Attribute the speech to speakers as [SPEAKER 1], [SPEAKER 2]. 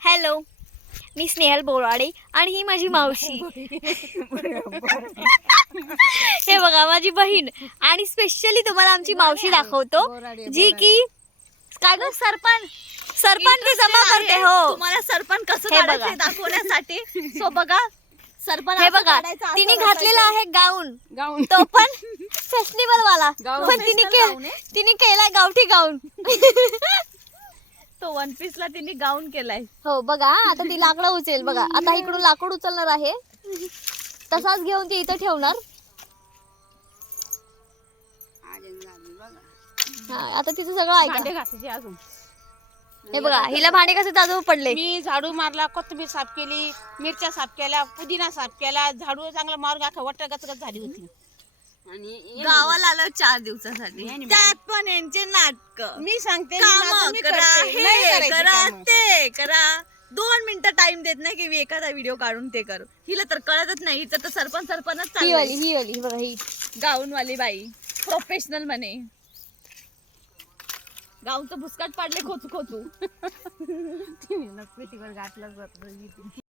[SPEAKER 1] Hello, मी स्नेहल बोराडे आणि ही माझी मावशी. हे बघा माझी बहीण. आणि स्पेशली तुम्हाला आमची मावशी दाखवतो जी की काय ग सरपण ते जमा करते. हो,
[SPEAKER 2] तुम्हाला सरपण कसं
[SPEAKER 1] हे बघा.
[SPEAKER 2] काढायचं दाखवण्यासाठी. सो बघा सरपण
[SPEAKER 1] हे
[SPEAKER 2] असं
[SPEAKER 1] बघा
[SPEAKER 2] काढायचं, असं
[SPEAKER 1] तिने
[SPEAKER 2] बसायचं.
[SPEAKER 1] घातलेला आहे गाऊन.
[SPEAKER 3] गाऊन
[SPEAKER 1] तो पण फेस्टिवल वाला. पण
[SPEAKER 2] Professional gown आहे.
[SPEAKER 1] तिने केलाय गावठी गाऊन.
[SPEAKER 2] तो वन पीस ला तिने गाऊन केलाय.
[SPEAKER 1] हो बघा, आता ती लाकडं उचलेल बघा. आता इकडून लाकूड उचलणार आहे, तसाच घेऊन ती इथं ठेवणार. हा, आता तिचं सगळं
[SPEAKER 3] भांडे
[SPEAKER 1] ऐका.
[SPEAKER 3] घासायचे अजून.
[SPEAKER 1] हे बघा हिला भांडे कसे ताजू पडले.
[SPEAKER 3] मी झाडू मारला, कोथिंबीर साफ केली, मिरच्या साफ केल्या, पुदिना साफ केला, झाडू चांगला मारून अख्खा वट्ट गचगच झाली होती. आणि
[SPEAKER 2] गावाला आलो 4 दिवसासाठी. त्यात पण यांचे नाटक.
[SPEAKER 3] मी सांगते
[SPEAKER 2] काम
[SPEAKER 3] मी
[SPEAKER 2] करा,
[SPEAKER 3] करते. नाही
[SPEAKER 2] हे
[SPEAKER 3] करायची
[SPEAKER 2] करा,
[SPEAKER 3] कामं.
[SPEAKER 2] ते करा. 2 मिनिटं टाइम देत नाही की मी एखादा व्हिडिओ काढून ते करू. हिला तर कळतच नाही. हिचं तर सरपंच
[SPEAKER 1] ही वाली ही वाली ही बघा ही.
[SPEAKER 2] गाऊन वाली बाई प्रोफेशनल म्हणे. गाऊनचं भुसकाट पाडले खोचू खोचू.
[SPEAKER 3] ती पेटीवर घातला जात